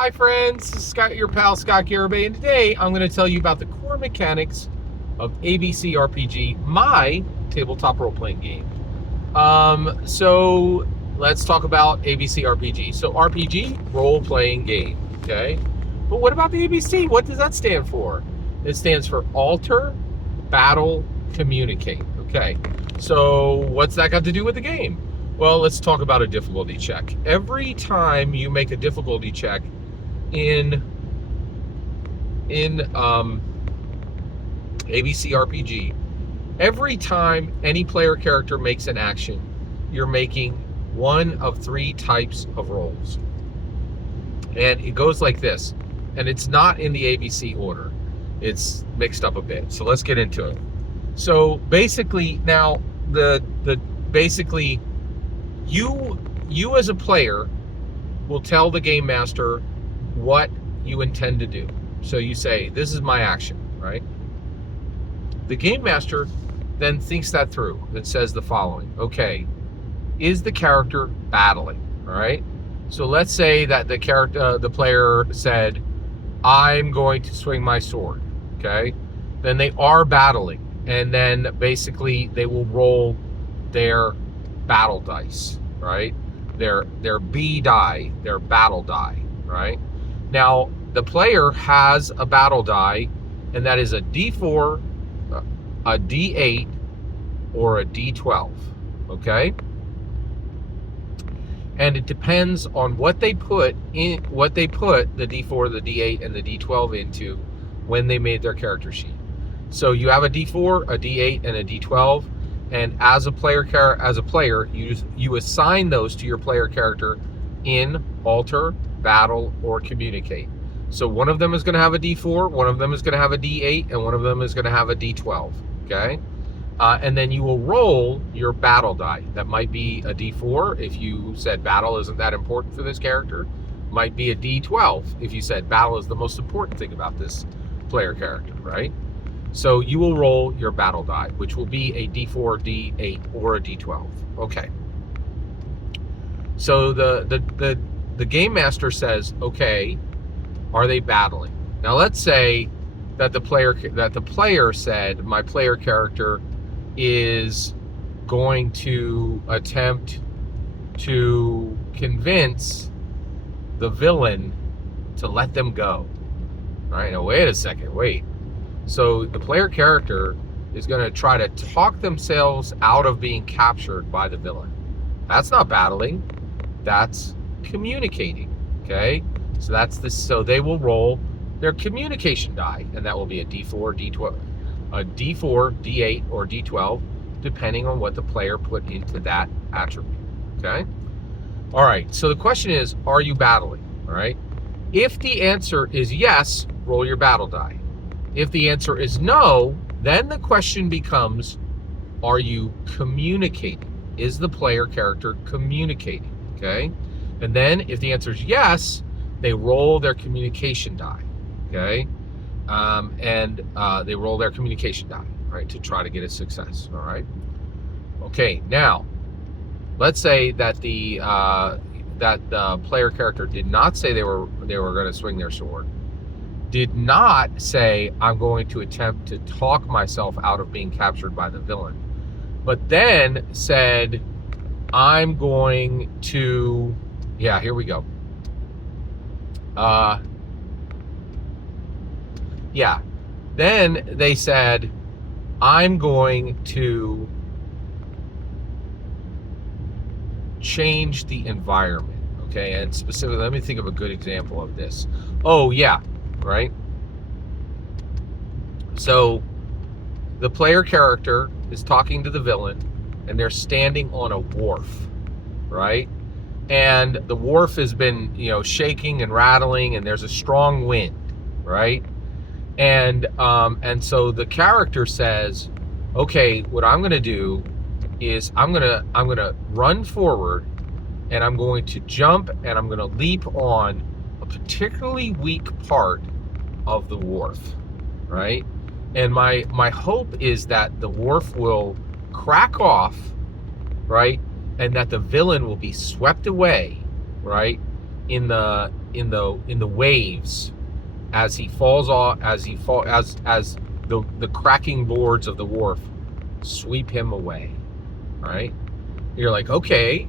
Hi friends, this is Scott, your pal Scott Garibay, and today I'm going to tell you about the core mechanics of ABC RPG, my tabletop role-playing game. So let's talk about ABC RPG. So RPG, role-playing game, okay? But what about the ABC? What does that stand for? It stands for Alter, Battle, Communicate, okay? So what's that got to do with the game? Well, let's talk about a difficulty check. Every time you make a difficulty check in ABC RPG, every time any player character makes an action, you're making one of three types of rolls. And it goes like this. And it's not in the ABC order. It's mixed up a bit. So let's get into it. So basically now basically you as a player will tell the game master what you intend to do. So you say, this is my action, right? The game master then thinks that through and says the following. Okay, is the character battling? All right. So let's say that the player said, I'm going to swing my sword. Okay. Then they are battling. And then basically they will roll their battle dice, right? Their B die, their battle die, right? Now, the player has a battle die, and that is a D4, a D8, or a D12, okay? And it depends on what they put the D4, the D8, and the D12 into when they made their character sheet. So you have a D4, a D8, and a D12, and as a player, you assign those to your player character in Alter, Battle, or Communicate. So one of them is going to have a D4, one of them is going to have a D8, and one of them is going to have a D12. Okay, and then you will roll your battle die. That might be a D4 if you said battle isn't that important for this character. Might be a D12 if you said battle is the most important thing about this player character, right? So you will roll your battle die, which will be a D4, D8, or a D12. Okay. So the game master says, okay, are they battling? Now let's say that the player said, my player character is going to attempt to convince the villain to let them go. All right, now wait a second, wait. So the player character is going to try to talk themselves out of being captured by the villain. That's not battling. That's communicating. Okay? So they will roll their communication die, and that will be a D4, D12, a D4, D8, or D12, depending on what the player put into that attribute. Okay? All right. So the question is, are you battling? All right. If the answer is yes, roll your battle die. If the answer is no, then the question becomes, are you communicating? Is the player character communicating? Okay? And then if the answer is yes, they roll their communication die. Okay? They roll their communication die, right, to try to get a success. All right? Okay, now, let's say that the player character did not say they were going to swing their sword. Did not say, I'm going to attempt to talk myself out of being captured by the villain, but then said, I'm going to, yeah, here we go. Then they said, I'm going to change the environment, okay? And specifically, let me think of a good example of this. Oh, yeah. Right? So the player character is talking to the villain, and they're standing on a wharf, right? And the wharf has been, shaking and rattling, and there's a strong wind, right? And so the character says, okay, what I'm going to do is I'm going to run forward, and I'm going to jump, and I'm going to leap on a particularly weak part of the wharf, right? And my hope is that the wharf will crack off, right? And that the villain will be swept away, right? in the waves as he falls off, as the cracking boards of the wharf sweep him away, right? You're like, okay,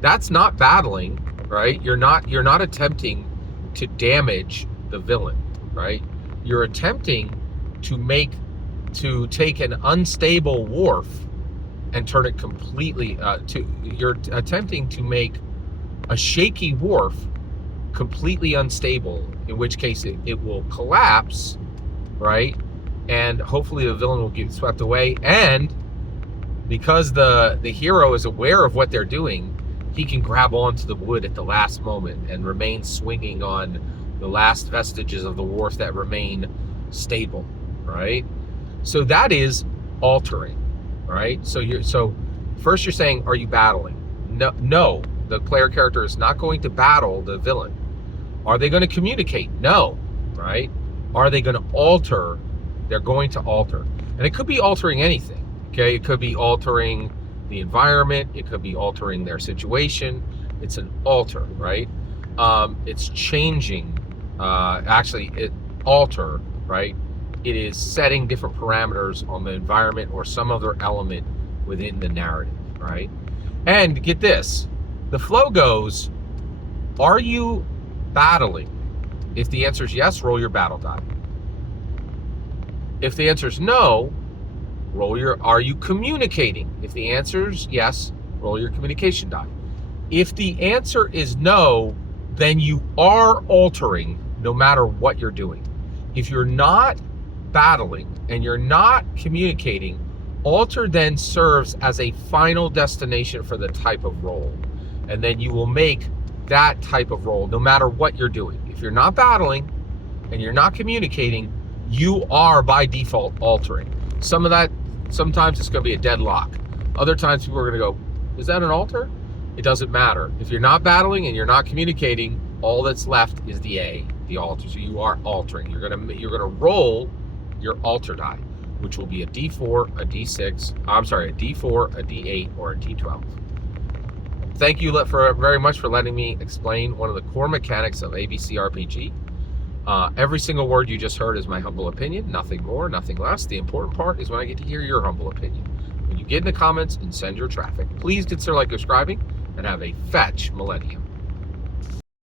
that's not battling, right? You're not attempting to damage the villain, right? You're attempting to take an unstable wharf and turn it completely you're attempting to make a shaky wharf completely unstable, in which case it will collapse, right? And hopefully the villain will get swept away. And because the hero is aware of what they're doing, he can grab onto the wood at the last moment and remain swinging on the last vestiges of the wharf that remain stable, right? So that is altering, right? So first you're saying, are you battling? No, the player character is not going to battle the villain. Are they going to communicate? No, right? Are they going to alter? They're going to alter. And it could be altering anything, okay? It could be altering the environment. It could be altering their situation. It's an alter, right? It's changing, alter, right? It is setting different parameters on the environment or some other element within the narrative, right? And get this, the flow goes, are you battling? If the answer is yes, roll your battle die. If the answer is no, are you communicating? If the answer is yes, roll your communication die. If the answer is no, then you are altering no matter what you're doing. If you're not battling and you're not communicating, alter then serves as a final destination for the type of roll. And then you will make that type of roll no matter what you're doing. If you're not battling and you're not communicating, you are by default altering. Sometimes it's going to be a deadlock. Other times people are going to go, is that an alter? It doesn't matter. If you're not battling and you're not communicating, all that's left is the alter. So you are altering. You're gonna roll your alter die, which will be a D4, a D6, a D4, a D8, or a D12. Thank you very much for letting me explain one of the core mechanics of ABC RPG. Every single word you just heard is my humble opinion, nothing more, nothing less. The important part is when I get to hear your humble opinion. When you get in the comments and send your traffic, please consider subscribing, and have a fetch millennium.